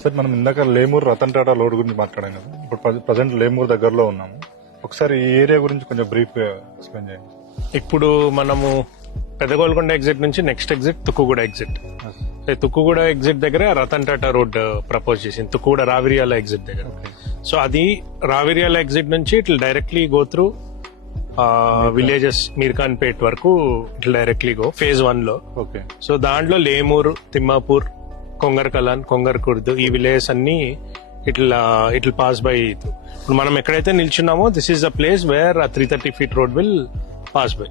Sir మనం ఇందాక Lemuru Ratan Tata road గురించి మాట్లాడాం కదా, ఇప్పుడు ప్రజెంట్ లేమూరు దగ్గరలో ఉన్నాము. ఒకసారి ఈ ఏరియా గురించి కొంచెం బ్రీఫ్ గా ఎక్స్ప్లెయిన్ చేయండి. ఇప్పుడు మనము పెదగోల్కొండ ఎగ్జిట్ నుంచి next exit Tukkuguda exit. Tukkuguda exit దగ్గర రతన్ టాటా రోడ్ ప్రపోజ్ చేసింది, తుక్కుగూడ రావిరియాల ఎగ్జిట్ దగ్గర. సో అది రావిరియాల ఎగ్జిట్ నుంచి ఇట్లా directly go through villages Mirkhan పేట్ వరకు ఇట్లా డైరెక్ట్లీ గో ఫేజ్ 1 లో. ఓకే. సో దాంట్లో లేమూరు, తిమ్మాపూర్, కొంగర్ కలాన్, కొంగర్ కుర్ద్ ఈ విలేజెస్ అన్ని ఇట్లా పాస్ బై. ఇప్పుడు మనం ఎక్కడైతే నిల్చున్నామో this is the place where 330 feet road will pass by.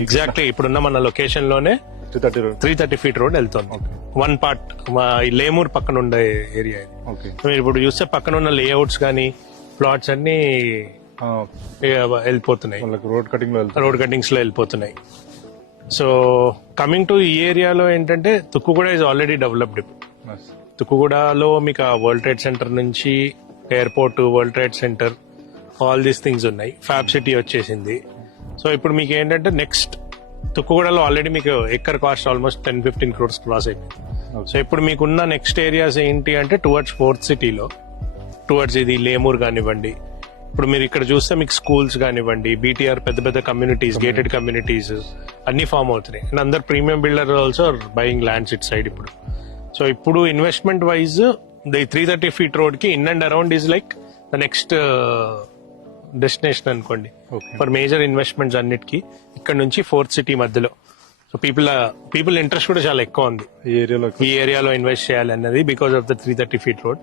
Exactly ఇప్పుడున్న మన లొకేషన్ లోనే 330 feet రోడ్ వెళ్తుంది. వన్ పార్ట్ లేమూర్ పక్కన ఉండే ఏరియా ఇది. మీరు ఇప్పుడు చూస్తే పక్కన ఉన్న లేఅవుట్స్ కానీ ప్లాట్స్ అన్ని వెళ్ళిపోతున్నాయి, రోడ్ కటింగ్స్ లో వెళ్ళిపోతున్నాయి. సో కమింగ్ టు ఈ ఏరియాలో ఏంటంటే తుక్కుగూడ ఇస్ ఆల్రెడీ డెవలప్డ్. తుక్కుగూడలో మీకు వరల్డ్ ట్రేడ్ సెంటర్ నుంచి airport, world trade centre, all these things ఉన్నాయి. ఫ్యాబ్ సిటీ వచ్చేసింది. సో ఇప్పుడు మీకు ఏంటంటే నెక్స్ట్ తుక్కుగూడలో ఆల్రెడీ మీకు acre cost almost 10-15 crores cross అయిపోయింది. సో ఇప్పుడు మీకున్న నెక్స్ట్ ఏరియాస్ ఏంటి అంటే టువర్డ్స్ ఫోర్త్ సిటీలో, టువర్డ్స్ ఇది లేమూర్ కానివ్వండి, ఇప్పుడు మీరు ఇక్కడ చూస్తే మీకు స్కూల్స్ కానివ్వండి, బీటీఆర్ పెద్ద పెద్ద కమ్యూనిటీస్, గేటెడ్ కమ్యూనిటీస్ అన్ని ఫామ్ అవుతున్నాయి. అండ్ అందరు premium builder also buying lands it side ఇప్పుడు. సో ఇప్పుడు investment wise the 330 feet road కి in and around is like the next destination అనుకోండి ఫర్ మేజర్ ఇన్వెస్ట్మెంట్స్ అన్నిటికీ. ఇక్కడ నుంచి ఫోర్త్ సిటీ మధ్యలో. సో పీపుల్ ఇంట్రెస్ట్ కూడా చాలా ఎక్కువ ఉంది ఈ ఏరియాలో ఇన్వెస్ట్ చేయాలి అన్నది because of the 330 feet road.